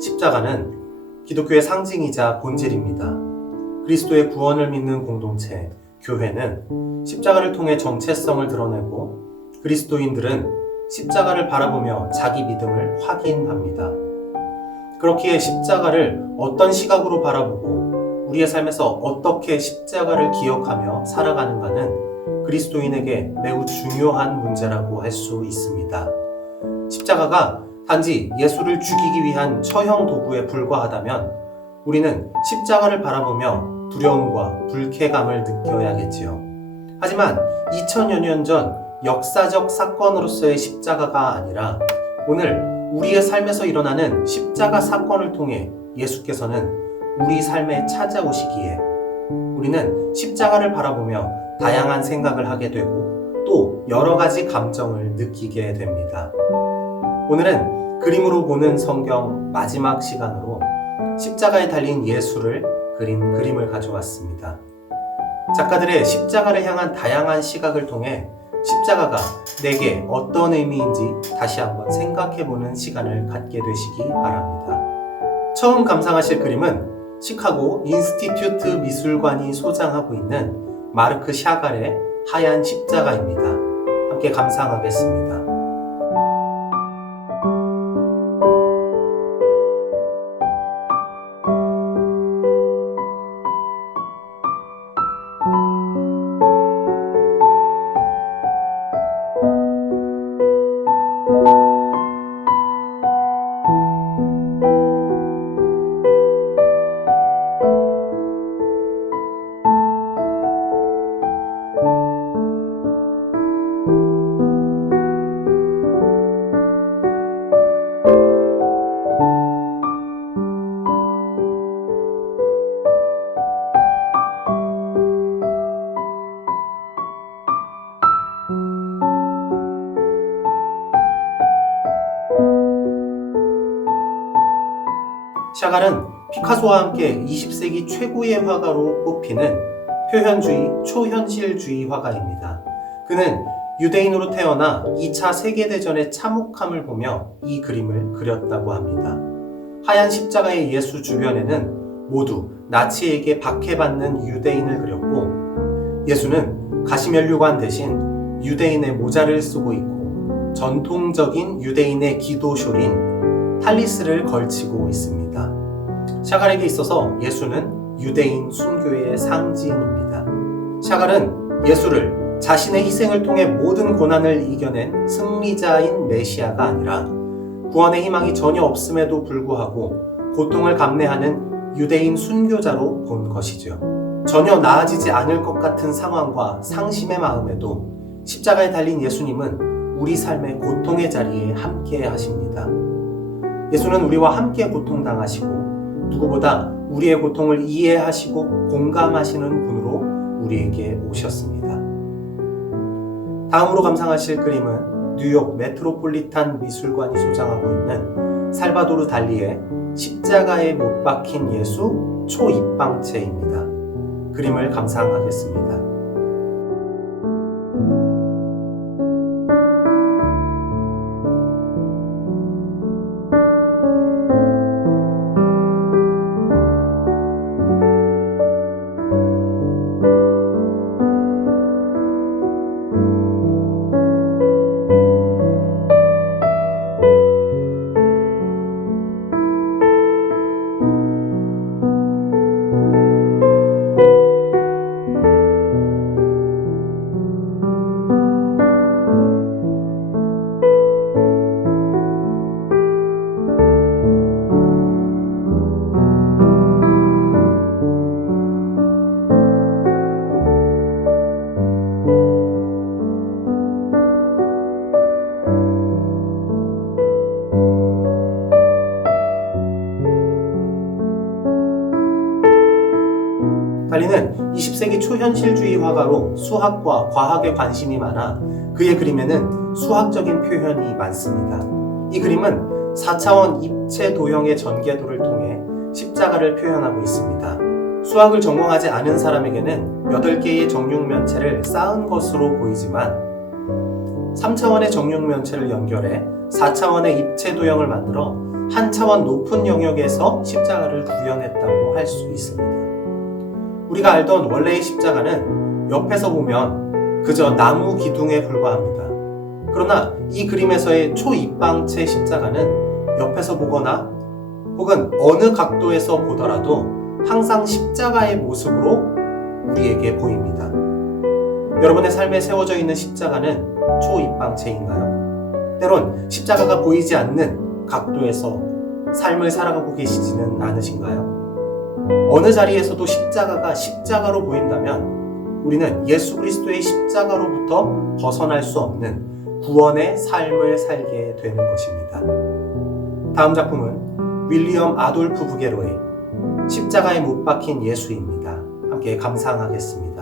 십자가는 기독교의 상징이자 본질입니다. 그리스도의 구원을 믿는 공동체, 교회는 십자가를 통해 정체성을 드러내고 그리스도인들은 십자가를 바라보며 자기 믿음을 확인합니다. 그렇기에 십자가를 어떤 시각으로 바라보고 우리의 삶에서 어떻게 십자가를 기억하며 살아가는가는 그리스도인에게 매우 중요한 문제라고 할 수 있습니다. 십자가가 단지 예수를 죽이기 위한 처형 도구에 불과하다면 우리는 십자가를 바라보며 두려움과 불쾌감을 느껴야겠지요. 하지만 2000여 년 전 역사적 사건으로서의 십자가가 아니라 오늘 우리의 삶에서 일어나는 십자가 사건을 통해 예수께서는 우리 삶에 찾아오시기에 우리는 십자가를 바라보며 다양한 생각을 하게 되고 또 여러 가지 감정을 느끼게 됩니다. 오늘은 그림으로 보는 성경 마지막 시간으로 십자가에 달린 예수를 그린 그림을 가져왔습니다. 작가들의 십자가를 향한 다양한 시각을 통해 십자가가 내게 어떤 의미인지 다시 한번 생각해보는 시간을 갖게 되시기 바랍니다. 처음 감상하실 그림은 시카고 인스티튜트 미술관이 소장하고 있는 마르크 샤갈의 하얀 십자가입니다. 함께 감상하겠습니다. 샤갈은 피카소와 함께 20세기 최고의 화가로 꼽히는 표현주의, 초현실주의 화가입니다. 그는 유대인으로 태어나 2차 세계대전의 참혹함을 보며 이 그림을 그렸다고 합니다. 하얀 십자가의 예수 주변에는 모두 나치에게 박해받는 유대인을 그렸고 예수는 가시면류관 대신 유대인의 모자를 쓰고 있고 전통적인 유대인의 기도숄인 탈리스를 걸치고 있습니다. 샤갈에게 있어서 예수는 유대인 순교의 상징입니다. 샤갈은 예수를 자신의 희생을 통해 모든 고난을 이겨낸 승리자인 메시아가 아니라 구원의 희망이 전혀 없음에도 불구하고 고통을 감내하는 유대인 순교자로 본 것이죠. 전혀 나아지지 않을 것 같은 상황과 상심의 마음에도 십자가에 달린 예수님은 우리 삶의 고통의 자리에 함께 하십니다. 예수는 우리와 함께 고통당하시고 누구보다 우리의 고통을 이해하시고 공감하시는 분으로 우리에게 오셨습니다. 다음으로 감상하실 그림은 뉴욕 메트로폴리탄 미술관이 소장하고 있는 살바도르 달리의 십자가에 못 박힌 예수 초입방체입니다. 그림을 감상하겠습니다. 달리는 20세기 초현실주의 화가로 수학과 과학에 관심이 많아 그의 그림에는 수학적인 표현이 많습니다. 이 그림은 4차원 입체 도형의 전개도를 통해 십자가를 표현하고 있습니다. 수학을 전공하지 않은 사람에게는 8개의 정육면체를 쌓은 것으로 보이지만 3차원의 정육면체를 연결해 4차원의 입체 도형을 만들어 한 차원 높은 영역에서 십자가를 구현했다고 할 수 있습니다. 우리가 알던 원래의 십자가는 옆에서 보면 그저 나무 기둥에 불과합니다. 그러나 이 그림에서의 초입방체 십자가는 옆에서 보거나 혹은 어느 각도에서 보더라도 항상 십자가의 모습으로 우리에게 보입니다. 여러분의 삶에 세워져 있는 십자가는 초입방체인가요? 때론 십자가가 보이지 않는 각도에서 삶을 살아가고 계시지는 않으신가요? 어느 자리에서도 십자가가 십자가로 보인다면 우리는 예수 그리스도의 십자가로부터 벗어날 수 없는 구원의 삶을 살게 되는 것입니다. 다음 작품은 윌리엄 아돌프 부게로의 십자가에 못 박힌 예수입니다. 함께 감상하겠습니다.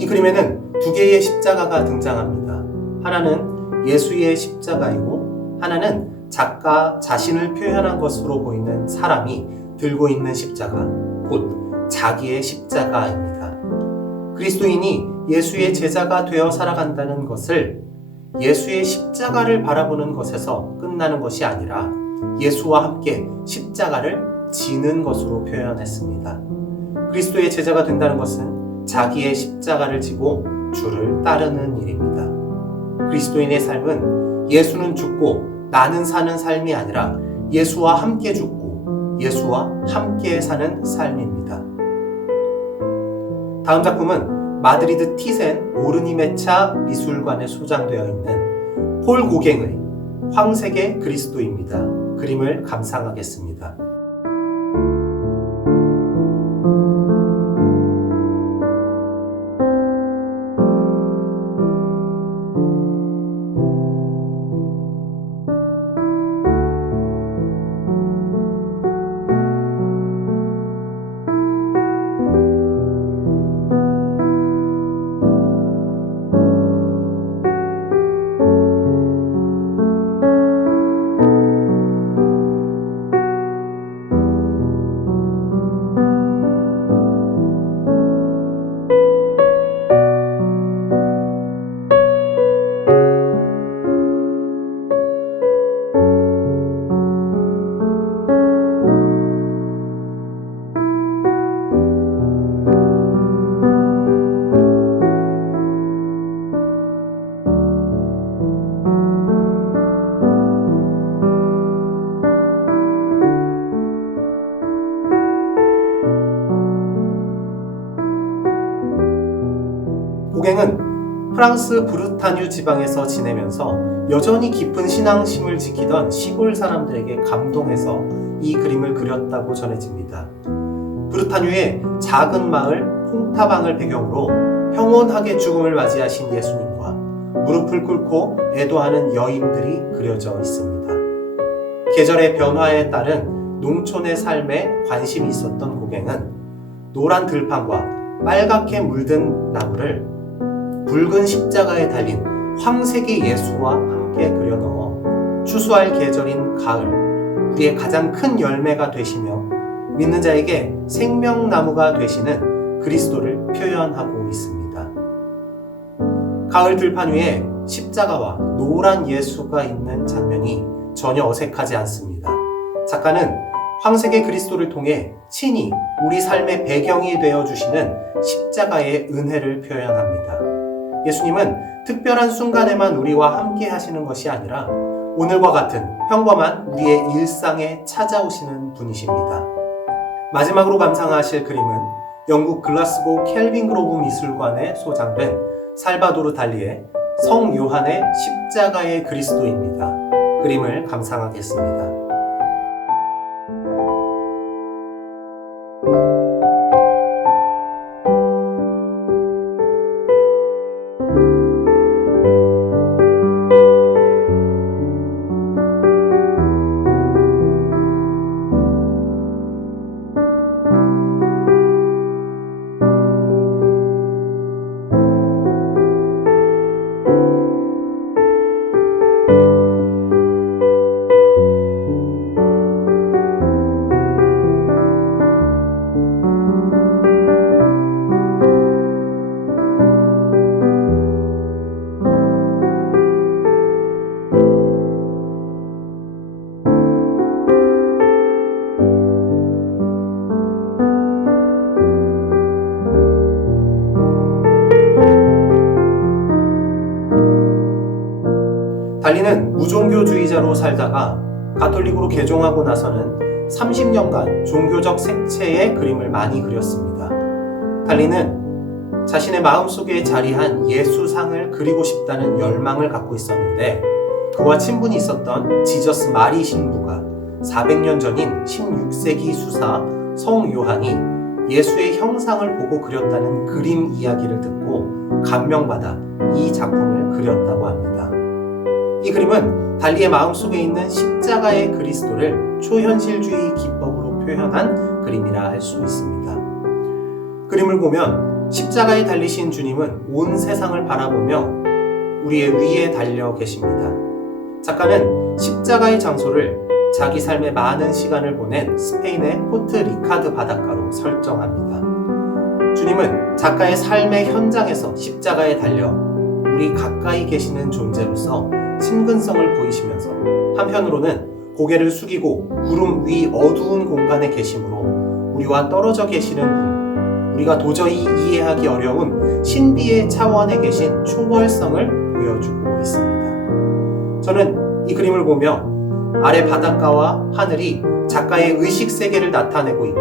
이 그림에는 두 개의 십자가가 등장합니다. 하나는 예수의 십자가이고 하나는 작가 자신을 표현한 것으로 보이는 사람이 들고 있는 십자가, 곧 자기의 십자가입니다. 그리스도인이 예수의 제자가 되어 살아간다는 것을 예수의 십자가를 바라보는 것에서 끝나는 것이 아니라 예수와 함께 십자가를 지는 것으로 표현했습니다. 그리스도의 제자가 된다는 것은 자기의 십자가를 지고 주를 따르는 일입니다. 그리스도인의 삶은 예수는 죽고 나는 사는 삶이 아니라 예수와 함께 죽고 예수와 함께 사는 삶입니다. 다음 작품은 마드리드 티센 오르니메차 미술관에 소장되어 있는 폴 고갱의 황색의 그리스도입니다. 그림을 감상하겠습니다. 고갱은 프랑스 브르타뉴 지방에서 지내면서 여전히 깊은 신앙심을 지키던 시골 사람들에게 감동해서 이 그림을 그렸다고 전해집니다. 브르타뉴의 작은 마을 퐁타방을 배경으로 평온하게 죽음을 맞이하신 예수님과 무릎을 꿇고 애도하는 여인들이 그려져 있습니다. 계절의 변화에 따른 농촌의 삶에 관심이 있었던 고갱은 노란 들판과 빨갛게 물든 나무를 붉은 십자가에 달린 황색의 예수와 함께 그려 넣어 추수할 계절인 가을, 우리의 가장 큰 열매가 되시며 믿는 자에게 생명나무가 되시는 그리스도를 표현하고 있습니다. 가을 들판 위에 십자가와 노란 예수가 있는 장면이 전혀 어색하지 않습니다. 작가는 황색의 그리스도를 통해 친히 우리 삶의 배경이 되어주시는 십자가의 은혜를 표현합니다. 예수님은 특별한 순간에만 우리와 함께 하시는 것이 아니라 오늘과 같은 평범한 우리의 일상에 찾아오시는 분이십니다. 마지막으로 감상하실 그림은 영국 글라스고 켈빈 그로브 미술관에 소장된 살바도르 달리의 성 요한의 십자가의 그리스도입니다. 그림을 감상하겠습니다. 달리는 무종교주의자로 살다가 가톨릭으로 개종하고 나서는 30년간 종교적 색채의 그림을 많이 그렸습니다. 달리는 자신의 마음속에 자리한 예수상을 그리고 싶다는 열망을 갖고 있었는데 그와 친분이 있었던 지저스 마리 신부가 400년 전인 16세기 수사 성 요한이 예수의 형상을 보고 그렸다는 그림 이야기를 듣고 감명받아 이 작품을 그렸다고 합니다. 이 그림은 달리의 마음속에 있는 십자가의 그리스도를 초현실주의 기법으로 표현한 그림이라 할 수 있습니다. 그림을 보면 십자가에 달리신 주님은 온 세상을 바라보며 우리의 위에 달려 계십니다. 작가는 십자가의 장소를 자기 삶의 많은 시간을 보낸 스페인의 포트 리카드 바닷가로 설정합니다. 주님은 작가의 삶의 현장에서 십자가에 달려 우리 가까이 계시는 존재로서 친근성을 보이시면서 한편으로는 고개를 숙이고 구름 위 어두운 공간에 계심으로 우리와 떨어져 계시는 분, 우리가 도저히 이해하기 어려운 신비의 차원에 계신 초월성을 보여주고 있습니다. 저는 이 그림을 보며 아래 바닷가와 하늘이 작가의 의식 세계를 나타내고 있고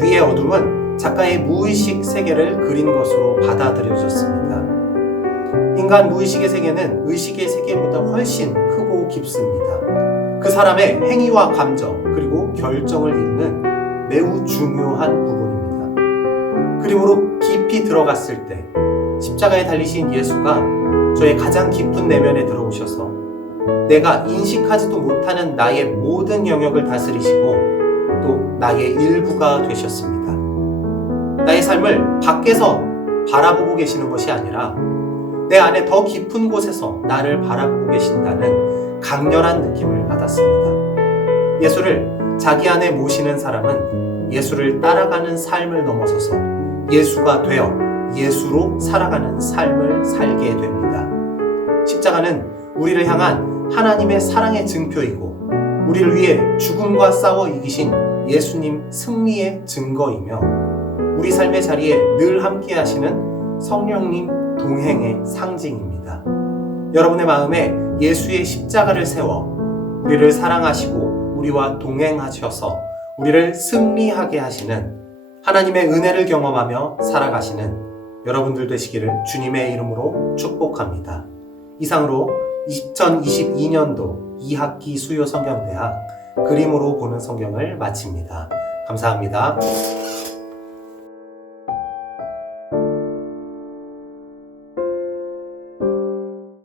위의 어둠은 작가의 무의식 세계를 그린 것으로 받아들여졌습니다. 인간 무의식의 세계는 의식의 세계보다 훨씬 크고 깊습니다. 그 사람의 행위와 감정 그리고 결정을 이루는 매우 중요한 부분입니다. 그림으로 깊이 들어갔을 때 십자가에 달리신 예수가 저의 가장 깊은 내면에 들어오셔서 내가 인식하지도 못하는 나의 모든 영역을 다스리시고 또 나의 일부가 되셨습니다. 나의 삶을 밖에서 바라보고 계시는 것이 아니라 내 안에 더 깊은 곳에서 나를 바라보고 계신다는 강렬한 느낌을 받았습니다. 예수를 자기 안에 모시는 사람은 예수를 따라가는 삶을 넘어서서 예수가 되어 예수로 살아가는 삶을 살게 됩니다. 십자가는 우리를 향한 하나님의 사랑의 증표이고 우리를 위해 죽음과 싸워 이기신 예수님 승리의 증거이며 우리 삶의 자리에 늘 함께 하시는 성령님 동행의 상징입니다. 여러분의 마음에 예수의 십자가를 세워 우리를 사랑하시고 우리와 동행하셔서 우리를 승리하게 하시는 하나님의 은혜를 경험하며 살아가시는 여러분들 되시기를 주님의 이름으로 축복합니다. 이상으로 2022년도 2학기 수요 성경대학 그림으로 보는 성경을 마칩니다. 감사합니다.